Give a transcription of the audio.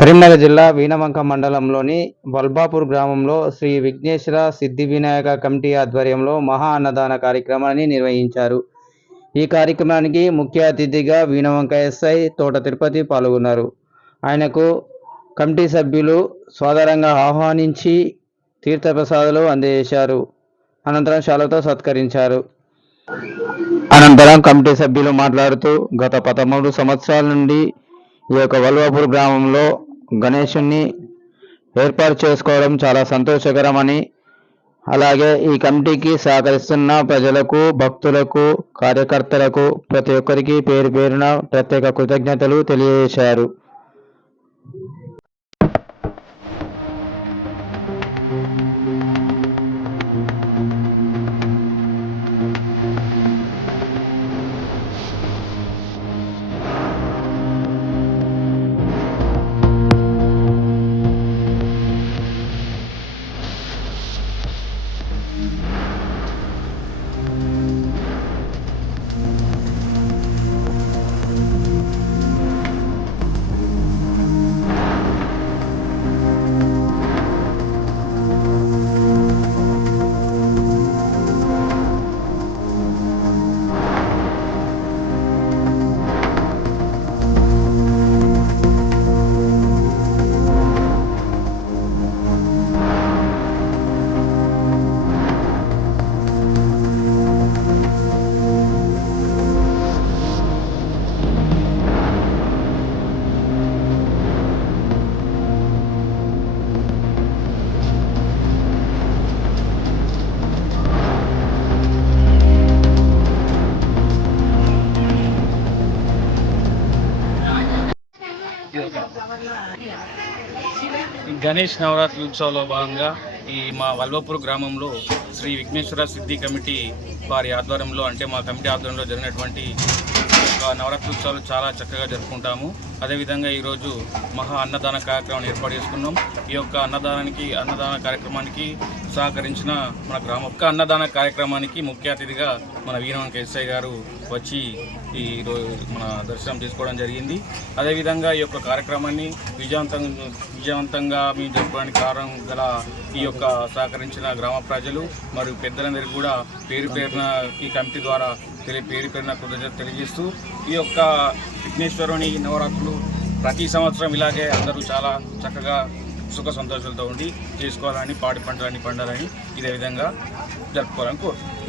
కరీంనగర్ జిల్లా వీణవంక మండలంలోని వల్బాపూర్ గ్రామంలో శ్రీ విఘ్నేశ్వర సిద్ధి వినాయక కమిటీ ఆధ్వర్యంలో మహా అన్నదాన కార్యక్రమాన్ని నిర్వహించారు. ఈ కార్యక్రమానికి ముఖ్య అతిథిగా వీణవంక ఎస్ఐ తోట తిరుపతి పాల్గొన్నారు. ఆయనకు కమిటీ సభ్యులు సాదరంగా ఆహ్వానించి తీర్థప్రసాదాలు అందజేశారు. అనంతరం శాలువాతో సత్కరించారు. అనంతరం కమిటీ సభ్యులు మాట్లాడుతూ గత 13 సంవత్సరాల నుండి ఈ యొక్క వల్వాపూర్ గ్రామంలో గణేశుని ఏర్పాటు చేసుకోవడం చాలా సంతోషకరమని, అలాగే ఈ కమిటీకి సహకరిస్తున్న ప్రజలకు, భక్తులకు, కార్యకర్తలకు ప్రతి ఒక్కరికి పేరు పేరున ప్రత్యేక కృతజ్ఞతలు తెలియజేశారు. గణేష్ నవరాత్రి ఉత్సవంలో భాగంగా మా వల్వాపూర్ గ్రామంలో శ్రీ విఘ్నేశ్వర సిద్ధి కమిటీ వారి ఆధ్వర్యంలో, అంటే మా కమిటీ ఆధ్వర్యంలో జరిగినటువంటి నవరాత్రి ఉత్సవాలు చాలా చక్కగా జరుపుకుంటాము. అదేవిధంగా ఈరోజు మహా అన్నదాన కార్యక్రమాన్ని ఏర్పాటు చేసుకున్నాం. ఈ యొక్క అన్నదాన కార్యక్రమానికి సహకరించిన మన అన్నదాన కార్యక్రమానికి ముఖ్య అతిథిగా మన వీణవంక ఎస్ఐ గారు వచ్చి ఈరోజు మన దర్శనం చేసుకోవడం జరిగింది. అదేవిధంగా ఈ యొక్క కార్యక్రమాన్ని విజయవంతంగా మేము జరుపుకోవడానికి కారణం గల ఈ యొక్క సహకరించిన గ్రామ ప్రజలు మరియు పెద్దలందరికీ కూడా పేరు పేరున ఈ కమిటీ ద్వారా పేరు పేరున కృతజ్ఞత తెలియజేస్తూ, ఈ యొక్క విఘ్నేశ్వరుని నవరాత్రులు ప్రతి సంవత్సరం ఇలాగే అందరూ చాలా చక్కగా సుఖ సంతోషాలతో ఉండి చేసుకోవాలని, పాడి పంటలని పండాలని ఇదే విధంగా జరుపుకోవాలని కోరుతున్నాను.